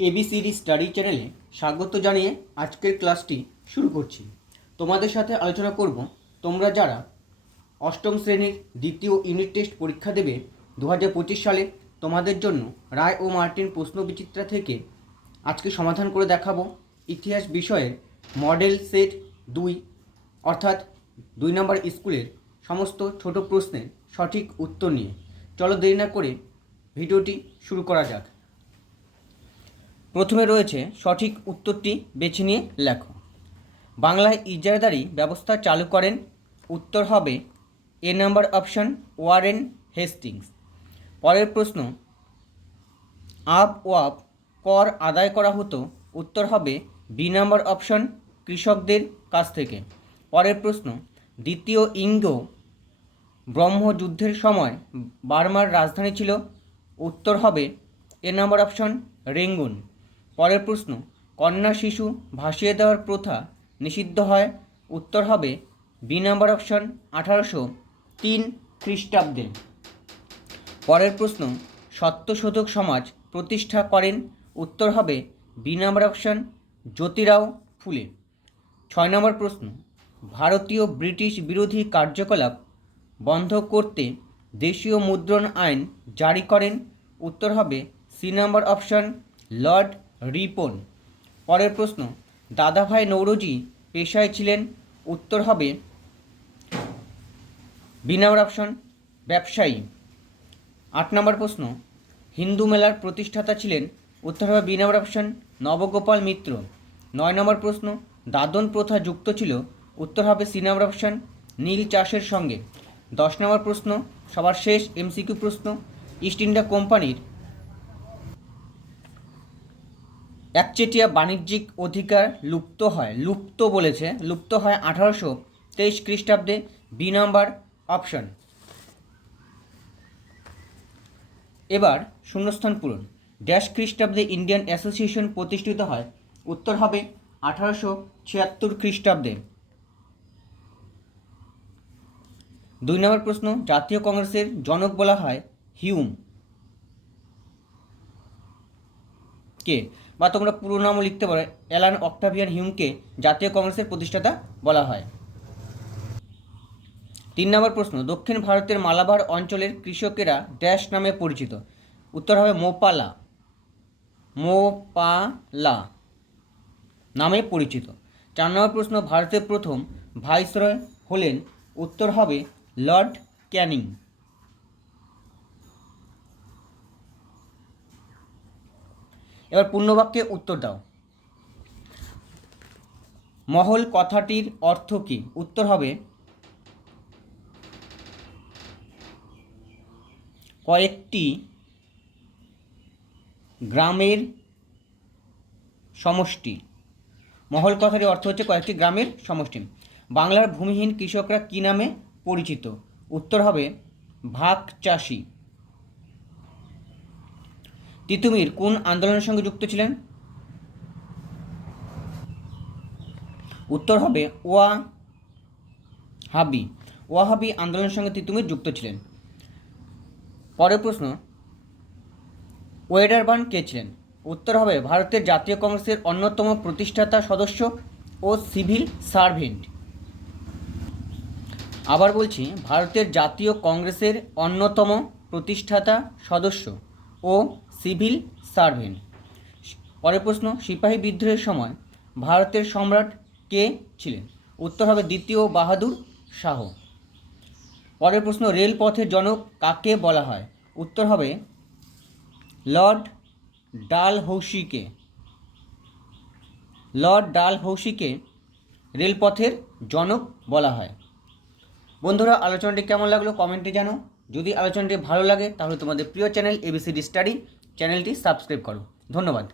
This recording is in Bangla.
এবিসিডি স্টাডি চ্যানেলে স্বাগত জানিয়ে আজকের ক্লাসটি শুরু করছি। তোমাদের সাথে আলোচনা করব তোমরা যারা অষ্টম শ্রেণীর দ্বিতীয় ইউনিট টেস্ট পরীক্ষা দেবে 2025 সালে, তোমাদের জন্য রায় ও মার্টিন প্রশ্ন বিচিত্রা থেকে আজকে সমাধান করে দেখাবো ইতিহাস বিষয়ের মডেল সেট 2 অর্থাৎ 2 নম্বর স্কুলের সমস্ত ছোট প্রশ্নের সঠিক উত্তর নিয়ে। চলো দেরি না করে ভিডিওটি শুরু করা যাক। প্রথমে রয়েছে সঠিক উত্তরটি বেছে নিয়ে লেখো। বাংলায় ইজারাদারি ব্যবস্থা চালু করেন? উত্তর হবে এ নাম্বার অপশন ওয়ারেন হেস্টিংস। পরের প্রশ্ন, আপ ওয়াপ কর আদায় করা হতো? উত্তর হবে বি নাম্বার অপশন কৃষকদের কাছ থেকে। পরের প্রশ্ন, দ্বিতীয় ইঙ্গ ব্রহ্মযুদ্ধের সময় বার্মার রাজধানী ছিল? উত্তর হবে এ নাম্বার অপশন রেঙ্গুন। পরের প্রশ্ন, কন্যা শিশু ভাসিয়ে দেওয়ার প্রথা নিষিদ্ধ হয়? উত্তর হবে বি নাম্বার অপশন 1803 খ্রিস্টাব্দে। পরের প্রশ্ন, সত্যশোধক সমাজ প্রতিষ্ঠা করেন? উত্তর হবে বি নাম্বার অপশন জ্যোতিরাও ফুলে। 6 নম্বর প্রশ্ন, ভারতীয় ব্রিটিশ বিরোধী কার্যকলাপ বন্ধ করতে দেশীয় মুদ্রণ আইন জারি করেন? উত্তর হবে C number option lord Ripon. পরের প্রশ্ন, দাদাভাই নৌরোজি পেশায় ছিলেন? উত্তর হবে বি নাম্বার অপশন ব্যবসায়ী। 8 নম্বর প্রশ্ন, হিন্দু মেলার প্রতিষ্ঠাতা ছিলেন? উত্তর হবে বি নাম্বার অপশন নবগোপাল মিত্র। 9 নম্বর প্রশ্ন, দাদন প্রথা যুক্ত ছিল? উত্তর হবে সি নাম্বার অপশন নীল চাষের সঙ্গে। 10 নম্বর প্রশ্ন, সবার শেষ এমসিকিউ প্রশ্ন, ইস্ট ইন্ডিয়া কোম্পানির একচেটিয়া বাণিজ্যিক অধিকার লুপ্ত হয়? লুপ্ত হয় 1823 খ্রিস্টাব্দে। B number option. এবার শূন্যস্থান পূরণ। ড্যাশ খ্রিস্টাব্দে ইন্ডিয়ান অ্যাসোসিয়েশন প্রতিষ্ঠিত হয়? উত্তর হবে 1876 খ্রিস্টাব্দে। 2 নম্বর প্রশ্ন, জাতীয় কংগ্রেসের জনক বলা হয় হিউম কে? বা তোমরা পুরো নামও লিখতে পারো, অ্যালান অক্টাভিয়ান হিউমকে জাতীয় কংগ্রেসের প্রতিষ্ঠাতা বলা হয়। 3 নম্বর প্রশ্ন, দক্ষিণ ভারতের মালাবার অঞ্চলের কৃষকেরা ড্যাশ নামে পরিচিত? উত্তর হবে মোপালা নামে পরিচিত। 4 নম্বর প্রশ্ন, ভারতের প্রথম ভাইসরয় হলেন? উত্তর হবে লর্ড ক্যানিং। এবার পূর্ণবাক্যে উত্তর দাও। মহল কথাটির অর্থ কী? উত্তর হবে কয়েকটি গ্রামের সমষ্টি। মহল কথাটির অর্থ হচ্ছে কয়েকটি গ্রামের সমষ্টি। বাংলার ভূমিহীন কৃষকরা কী নামে পরিচিত? উত্তর হবে ভাগ চাষি। তিতুমির কোন আন্দোলনের সঙ্গে যুক্ত ছিলেন? উত্তর হবে ওয়াহাবি আন্দোলনের সঙ্গে তিতুমির যুক্ত ছিলেন। পরের প্রশ্ন, ওয়েডারবার্ন কে ছিলেন? উত্তর হবে ভারতের জাতীয় কংগ্রেসের অন্যতম প্রতিষ্ঠাতা সদস্য ও সিভিল সার্ভেন্ট। আবার বলছি, ভারতের জাতীয় কংগ্রেসের অন্যতম প্রতিষ্ঠাতা সদস্য ও সিভিল সার্ভেন্ট। পরের প্রশ্ন, সিপাহী বিদ্রোহের সময় ভারতের সম্রাট কে ছিলেন? উত্তর হবে দ্বিতীয় বাহাদুর শাহ। পরের প্রশ্ন, রেলপথের জনক কাকে বলা হয়? উত্তর হবে লর্ড ডালহৌসিকে রেলপথের জনক বলা হয়। বন্ধুরা, আলোচনাটি কেমন লাগলো কমেন্টে জানাও। যদি আলোচনাটি ভালো লাগে তাহলে তোমাদের প্রিয় চ্যানেল এবিসিডি স্টাডি চ্যানেলটি সাবস্ক্রাইব করো। ধন্যবাদ।